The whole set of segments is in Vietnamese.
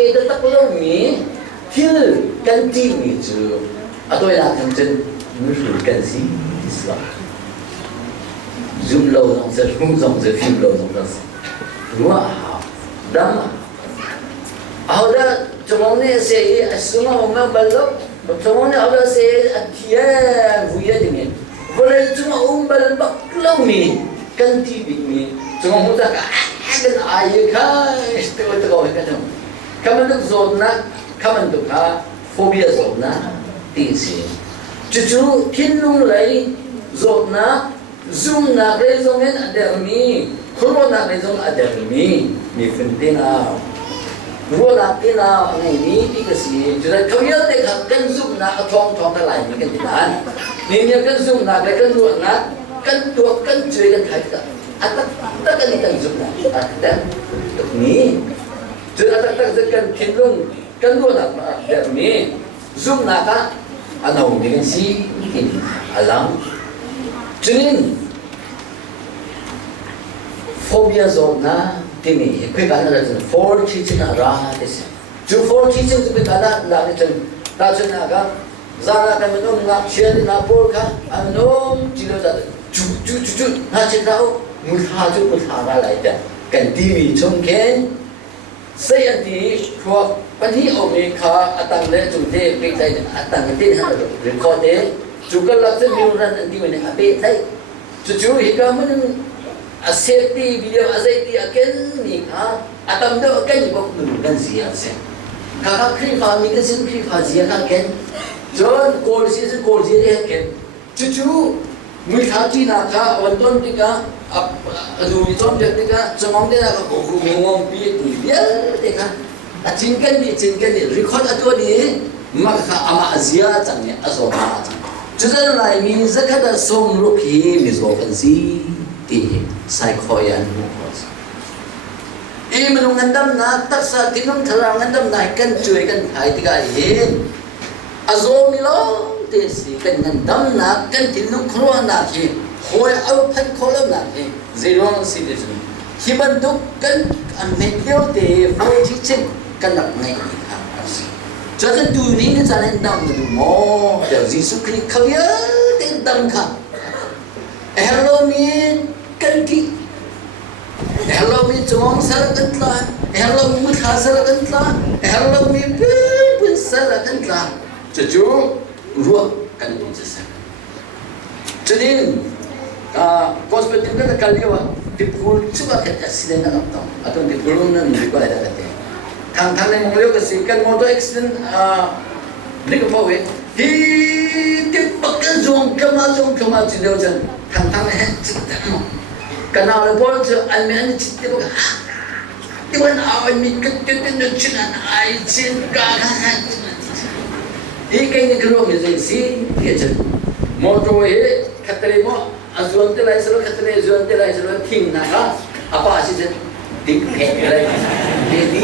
về tất tắc lâu mi thiên căn chi mi chứ tôi là thằng chân mới phải cần gì sao zoom lâu dòng sẽ phim lâu dòng đúng không đâm ở đó trong ông này sẽ xuống ông nó bật lốc trong ông này ở đó sẽ thiê vui gì nhỉ vậy chúng ông bật lốc lâu mi căn chi bị mi chúng ông ta cái ai cái tôi cái đó kamu được zon na kamu được ha phobia zon na tin si cucu thiên lung lại zon na zoom na cái zon en ada mi kholo na cái zon ada mi phân tin nào vô na tin nào ngày ní thì cái gì cho nên tôi nhớ để khắc cân zoom na thong cái lại mi cái gì đó nên nhớ cân zoom na cái cân ruột na cân tuột cân chơi cân thái cả tất cả những cái zoom na tất được mi jadi tak sekan kandung kandung apa dermi zoom naka anau dengan si alam jadi phobia zona tini kau kata ada four teaching arah desi ju four teaching tu kata nak itu tak cina kan zana kami tu nak share nak bolka anau cina tu ju nak cina tahu mutha lah itu kan tini cungken saya di kuat pani Amerika atang le jumte betai atang tin ha record juga laksan miuran nanti mana abe tai cucu hingga mun aseti video aseti akan ni ha atam do akan jibok dan sia se kakak krifa mi kan sin krifa sia kan John call sia kan cucu mulhati naka wanton tika aduh itu mereka cemong dia nak ngomong dia mereka cinkan dia record itu dia maka ama Asia cangnya asal jadi lain ni zakada som ruki misofansi ti psychoyan menungandam na tak sa tinung terangandam na kan cuy kan hai tiga ini azom milo tesi kan ngandam na kan tinung keluar na Hoi au pan kolam na zero citizen. Hiban duk kan medio de for teaching kan nak ngai ha. Jadi tu ni kan jalan dam tu mo. Dia Yesus Kristus kaya de dam ka. Hello mi kan ki. Hello mi cuma sar kan tla. Hello mi khasar kan tla. Hello mi pun sar kan tla. Jadi ruah kan bisa. Jadi hospital kita kaliwa dipul coba kita accident atau dipulun dan juga ada kata. Kang yang melihat kesikan motor accident mereka pawe di dipakkan jong kema jadi macam kang cerita no. Karena orang pun almian cerita bukan. Iwan awal mikir kita nucinan aicin kah. Ini kayaknya keluar mesti dia jadi motor kata lemo azuan te lai selo khatne azuan te lai selo thing na ka apa asi jen tik phe lai ni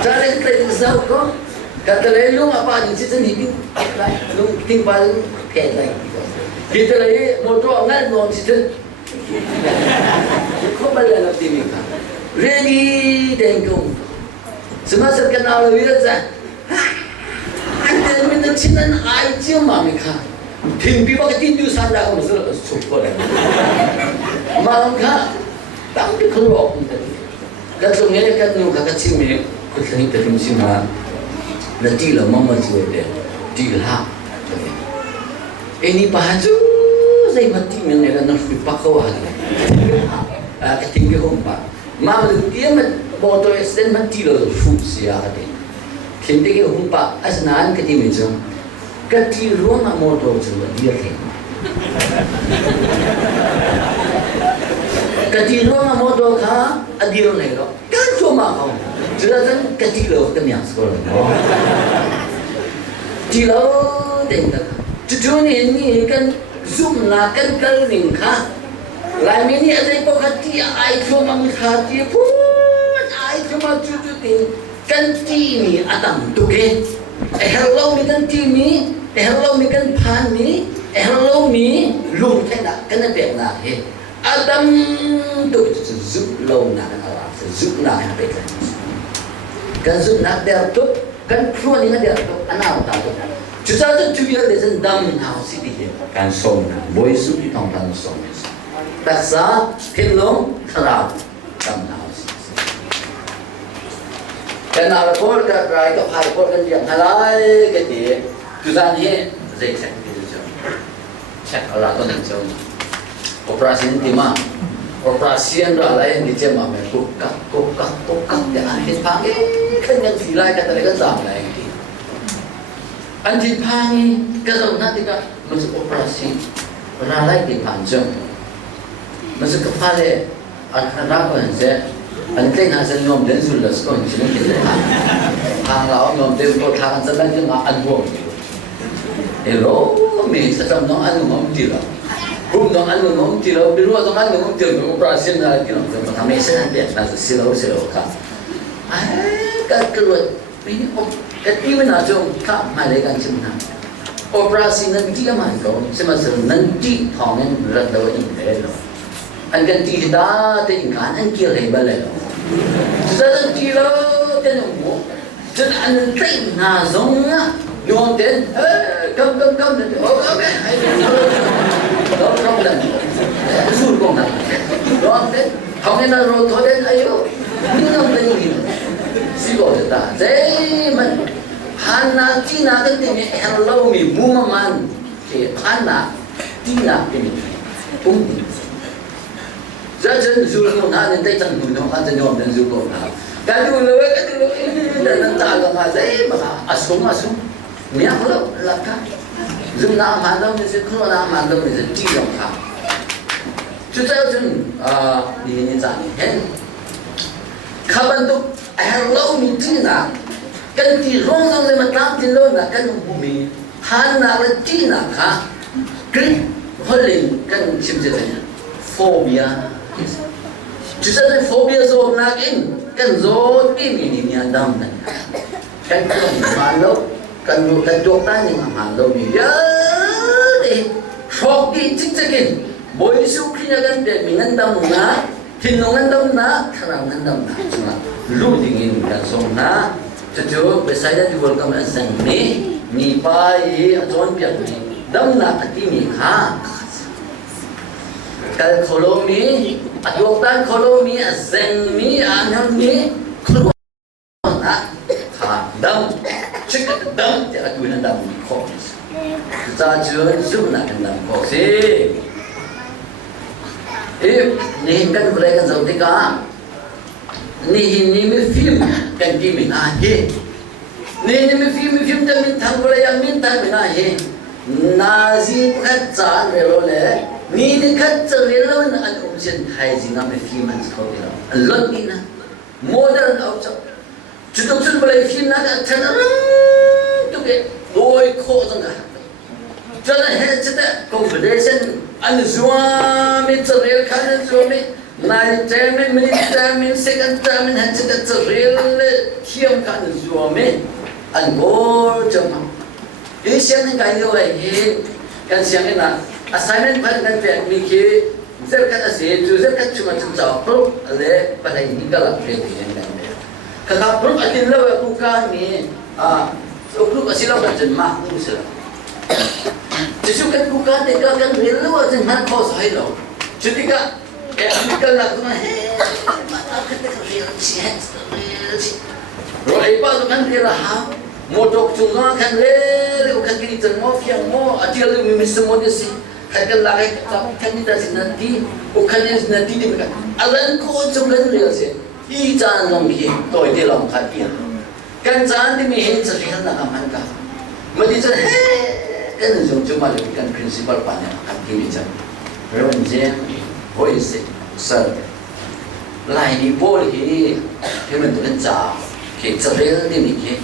chale te zau ko katle lu apa ni jen ni ting lai lu ting bal phe lai kita lai moto ngal non si jen ko bal la timi ka ready dengkong semasa kenal wira za ante min chinan ai chiu ma mi ka Timpi pakai tinju sana kamu sudah super. Malah tak dikerok. Katanya kan nu kakak cimi, katanya tadi musim nanti lah mama jual dia, dilah. Ini baju saya mati mana kan nak dipakau lagi. Ketinggi hompa. Mama dia motor accident mati lah fusi ada. Ketinggi hompa asnan ketinggi jam. Kati ruang motor juga dia kan. Kati ruang motor kah adir lego. Kan cuma kau. Jelaskan kati lo kan yang sekolah. Tilo tengok. Jujur ni kan zoom nak kan kalning kah. Lain ini ada ibu kati ai cuma menghati pun ai cuma jujur kan tini atam tu ke. Hello ni kan tini. Hello mi kan pan mi, hello mi lung thế nào, cái này việc nào hết. Adam tu giúp lâu nào là giúp nào là việc này. kan zoom nak dia tu kan keluar ni dia tu anak tahu juta tu tujuh dia dam house ini kan som boy su di tong tang som taksa kelong terang dam house kan ada pol kan rai ke hai pol kan dia halai ke dia juta ni saya cek gitu cek orang tu nak jauh operasi ni mah operasi yang lain di jam apa kokak dia akhir pagi kan yang silai kata mereka sama lagi anjing pagi kalau nanti kan masuk operasi lalai di panjang masuk kepala anak apa saja anjing hasil nyom dan sudah sekolah cuma kita kalau nyom dan kau tahan sedang cuma anbuang elo mi sedang nyom anbuang tidak Rum dong anu ngom tilo biru dong anu ngom tilo operasi na kilo sama kami senang dia nasi silau kan kan keluar ini kati mana jom kak malaikat cuma operasi nanti kaman kau semasa nanti thongen radawa ini lo angkan tidak tinggal angkil hebat lo sudah tilo tenunggu jadi anu ting nazonga nyonten kam oh okay không lần rút con này đó đấy không nên là rồi thôi đến ayo nhưng không nên gì xin lỗi ta thế mà hana tina cái gì hello mi bumaman cái hana tina cái gì cũng giờ rút con này tới chân mình không ăn nhom nên rút con này cái dulu dan tak agama saya asum miak lo lakah Zoom nam hành động như thế, không nam hành động như thế, chỉ đồng thảo. Chúng ta dùng đi như thế này. Các bạn tu, hello mình chỉ là cái gì rong rong lên mà tam tin luôn là cái bùi mì, han là chỉ là cả cái hơi lên cái chim gì đấy, phobia. Chúng ta nói phobia rồi là cái rồi cái gì nhỉ đam này, cái hành động kan jok tani mahal ni ya deh shock di cik boy su kina kan dia mengandam na tinongan dam na terangan dam na cuma lu dingin kan sona cucu besaya di welcome asang ni pai ajon piak ni dam na ati ni ha kal kolomi adok tan kolomi asang ni anam ni keluar na ha dam Cik dam dia aku nak dam kau. Kita jual nak dam kau sih. Ni kan mereka jauh tiga. Ni film kan di mana ye. Ni film dah minta boleh yang minta mana ye. Nazi kerja relole. Ni kerja relole nak ujian hai zina film kau kira. Lot ni na modern outside. Cukup boleh film nak channel tu ke doi ko tengah. Jangan hanya cerita competition anu suami terreal kan suami naik termin minit termin second termin hanya cerita terreal kiam kan suami angor cuma. Ini siang ni kaya lagi kan siang ni nak assignment pada kan pihak mikir saya kata saya cuma jawab le pada ini kalau pihak yang Kalau perlu ada lawan bukan ni, perlu kasih lawan jenmah tu sahaja. Justru kan bukan dia kan lawan jenmah kau sahaja. Jadi kan, Amerika nak tu mana kita real sih. Roy apa tu kan dia lah, motor cuma kan real, kan kini jenmah yang mo, ajar lu mesti mo dia sih. Kan lagi kan kita nanti, bukan nanti dia kan. Alan kau cuma real sih. Ijan long ki toy de long khat pia kan jan di mi hin cha hin na man ka madi cha kan jong cuma le kan principal pa ne kan ki mi cha ron je hoi se sir lai ni bol hi ke men tu cha ke cha re di mi ki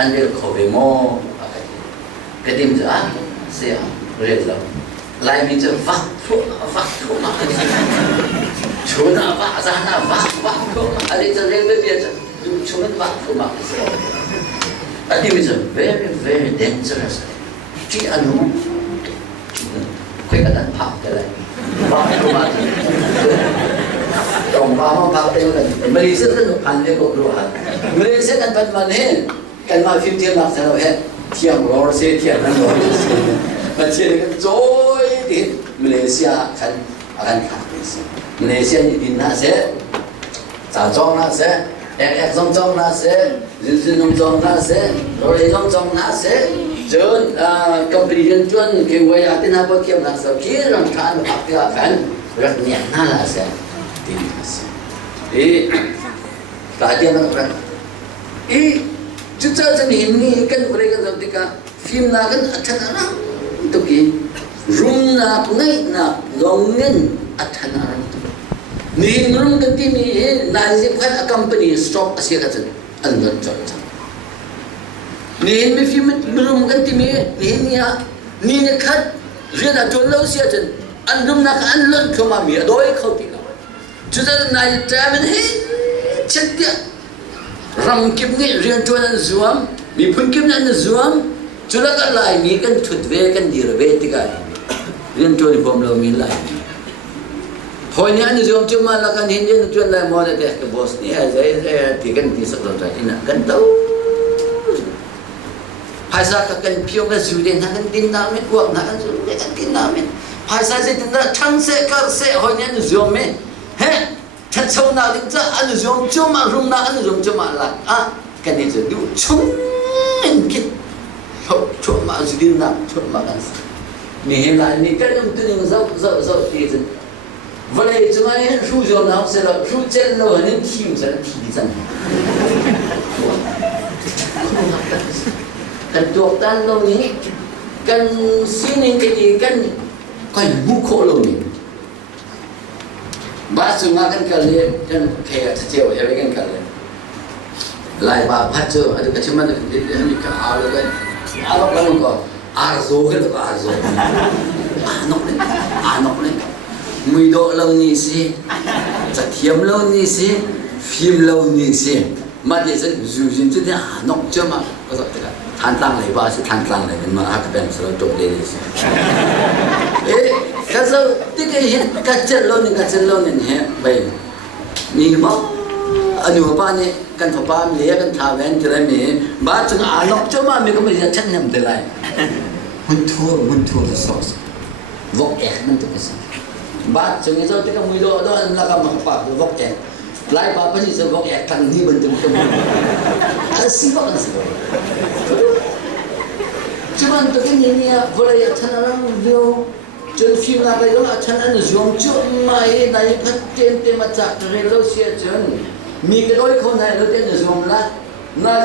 an le ko be mo ka dim ja se ya re la lai mi cha va thu ma Cuma apa sana wah ada cerita biasa cuma wah Adi macam very dangerous Ci anu kau kata pak ke lagi wah Hong Kong Park tayo kan Malaysia kan kanle ko ruha Malaysia kan pan man he kan ma 50 lakh sa he thiam lor se thiam nan lor se ma che kan joy di Malaysia kan akan Malaysia ni din na se za zong na se ek zong zong na se zin zong na se rồi zong na se chơn competition chơn cái way atin ha bot kiam na sa ki ram than ak ya kan rak nian na la se tin se ka dia na rak chucha jan hin ni kan ure kan sabtika film na kan athana na to ki room na ngai na longen athana ni room kan ti mi na je kan company stop asia ka jan an cha ni mi film room kan ti mi ni ya ni ne khat rena ton lo sia jan an room na ka an lon khoma mi doi khau ti ka chucha na ta men he chet dia ram kim ni rian chuan an zuam mi phun kim an zuam chula ka lai mi kan thut ve kan dir ve ti ka rian chuan bom lo mi lai hoi ni an zuam chu ma la kan hin ni chuan lai mo de ka boss ni a zai ti kan ti sak lo ta ina kan tau hai sa ka kan piong ka zu den kan tin na me kuak na kan zu de kan tin na me hai sa se tin na chang se kar se hoi ni an zuam me he thật sâu nào thì chắc ăn dùng cho mà rung nào ăn dùng cho mà là cái này rồi đủ chung anh kít cho mà đi nào cho mà ăn mình lại mình cái ông tự nhiên dậu thì rồi vậy chúng anh ru rồi nào sẽ là ru chết lâu nên chìm sẽ thì dần cần tuột tan lâu nhỉ cần xin những cái gì cần coi bu khổ lâu nhỉ ba su ma kan kali kan kayak sejauh ya kan kali lai ba baca ada kecuma ni ka alok kan ko arzo kan ko arzo anok ni mui do lâu ni si sa thiam lâu ni si phim lâu ni si ma de se zu jin tu dia anok chama ko sa ta than tang lai ba si than tang lai ma ha ka ben so to de si Kalau tiga ini kacau lonin ni baik. Ni mau anu apa ni kan apa ni kan thawen jerai ni. Baca anak cuma ni kami jadi cakap delai. Muntur sos. Vok nanti kesal. Baca ni so tiga muda do nak apa vok Lai bapa ni so vok kan ni bentuk kamu. Asibak. Cuma tu kan ni boleh tanam dia. Chân phim là cái đó là chân ăn dùng trước mai này phát trên mà chặt rồi lâu xia chân mi cái đôi con này nó tên là dùng là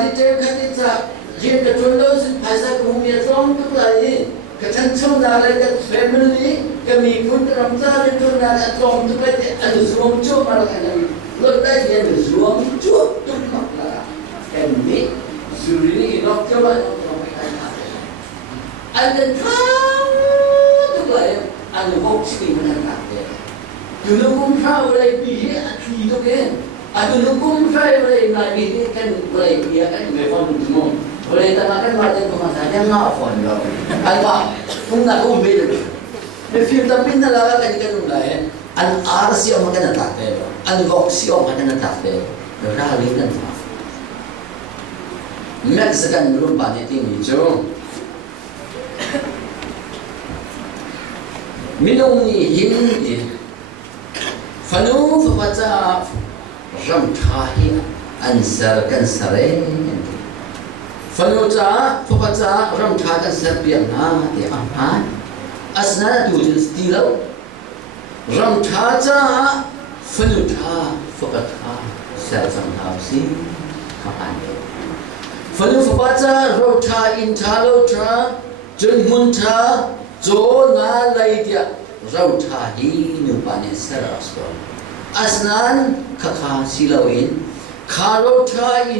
gì trên cái gì chặt riêng cái chân lâu xin phải ra cùng miệt rong tức là gì cái chân sông là cái family cái mi cũng làm ra cái chân là rong tức là ăn dùng trước mà là cái này lúc đây thì ăn dùng trước tức là cái mi xử lý nó cho bạn anh đến anu bok sini mana kata. Dulu kum try oleh bihe akhi tu ke. Dulu kum try oleh nak bihe kan oleh dia kan telefon semua. Oleh tangan macam tu masa dia ngafon lo. Apa? Kum nak kum beli. Film tapi nak laga kan mulai. An arsi orang kan tak ada. An bok si orang kan tak ada. Rali kan. Mek sekarang belum banyak ini jo. Minum ni hindi, fanu fabaca ram thahi ansar kan sare, fanu ca fabaca ram thahi kan sar biarna di amhan, asna tu jenis tilau, ram thaca fanu tha fabaca sar samhapsi kapan fanu fabaca ram tha in thalo tha jen mun tha जो ना लाई दिया रौथा ही नुपाने सरासो असनान खखा सिलविन खारोथा